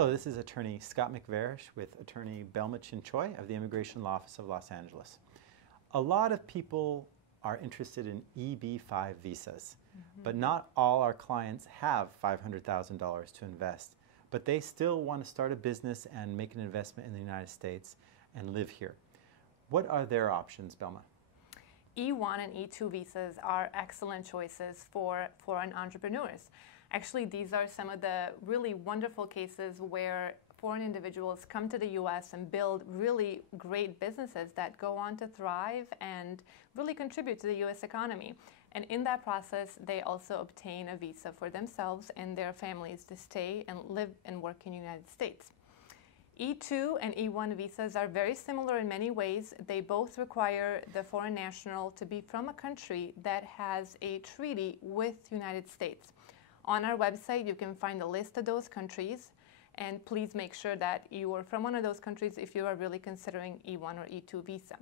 Hello, this is attorney Scott McVarish with attorney Belma Chin-Choi of the Immigration Law Office of Los Angeles. A lot of people are interested in EB-5 visas, but not all our clients have $500,000 to invest, but they still want to start a business and make an investment in the United States and live here. What are their options, Belma? E-1 and E-2 visas are excellent choices for foreign entrepreneurs. Actually, these are some of the really wonderful cases where foreign individuals come to the U.S. and build really great businesses that go on to thrive and really contribute to the U.S. economy. And in that process, they also obtain a visa for themselves and their families to stay and live and work in the United States. E-2 and E-1 visas are very similar in many ways. They both require the foreign national to be from a country that has a treaty with the United States. On our website, you can find a list of those countries, and please make sure that you are from one of those countries if you are really considering E-1 or E-2 visa.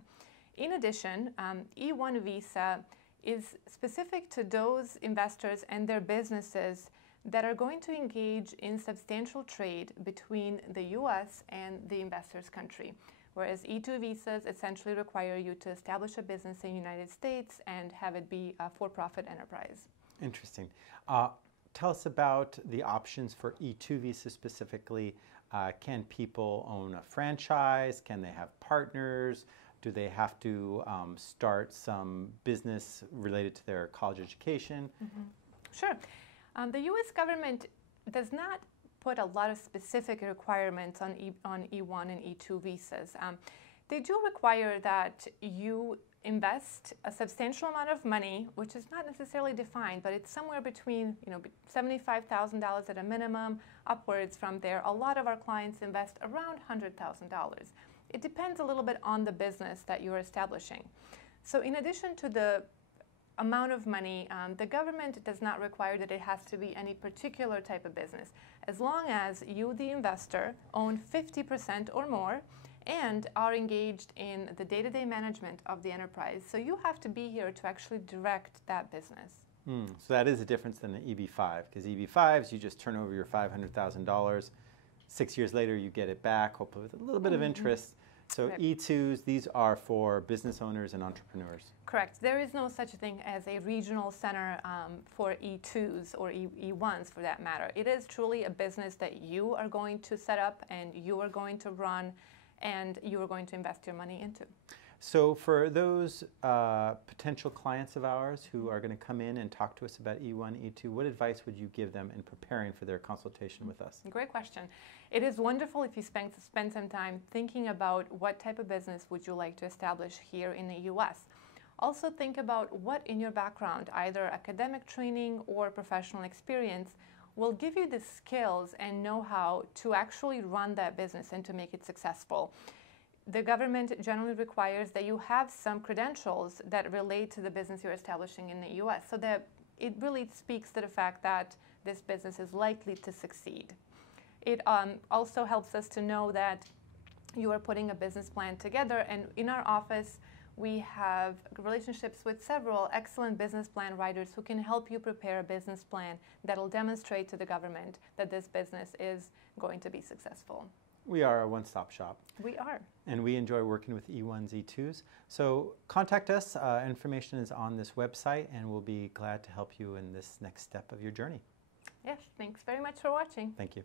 In addition, E-1 visa is specific to those investors and their businesses that are going to engage in substantial trade between the U.S. and the investor's country, whereas E-2 visas essentially require you to establish a business in the United States and have it be a for-profit enterprise. Interesting. Tell us about the options for E-2 visas specifically. Can people own a franchise? Can they have partners? Do they have to start some business related to their college education? Sure. The U.S. government does not put a lot of specific requirements on E-1 and E-2 visas. They do require that you invest a substantial amount of money, which is not necessarily defined, but it's somewhere between $75,000 at a minimum, upwards from there. A lot of our clients invest around $100,000. It depends a little bit on the business that you're establishing. So in addition to the amount of money, the government does not require that it has to be any particular type of business. As long as you, the investor, own 50% or more and are engaged in the day-to-day management of the enterprise. So you have to be here to actually direct that business. So that is a difference than the EB-5, because EB-5s, you just turn over your $500,000. 6 years later, you get it back, hopefully with a little bit of interest. So right. E-2s, these are for business owners and entrepreneurs. Correct. There is no such thing as a regional center for E-2s or E-1s for that matter. It is truly a business that you are going to set up and you are going to run and you are going to invest your money into. So for those potential clients of ours who are going to come in and talk to us about E-1, E-2, what advice would you give them in preparing for their consultation with us? Great question. It is wonderful if you spend some time thinking about what type of business would you like to establish here in the U.S. Also think about what in your background, either academic training or professional experience, will give you the skills and know-how to actually run that business and to make it successful. The government generally requires that you have some credentials that relate to the business you're establishing in the U.S. so that it really speaks to the fact that this business is likely to succeed. It also helps us to know that you are putting a business plan together, and in our office we have relationships with several excellent business plan writers who can help you prepare a business plan that will demonstrate to the government that this business is going to be successful. We are a one-stop shop. We are. And we enjoy working with E-1s, E-2s. So contact us. Information is on this website, and we'll be glad to help you in this next step of your journey. Yes, thanks very much for watching. Thank you.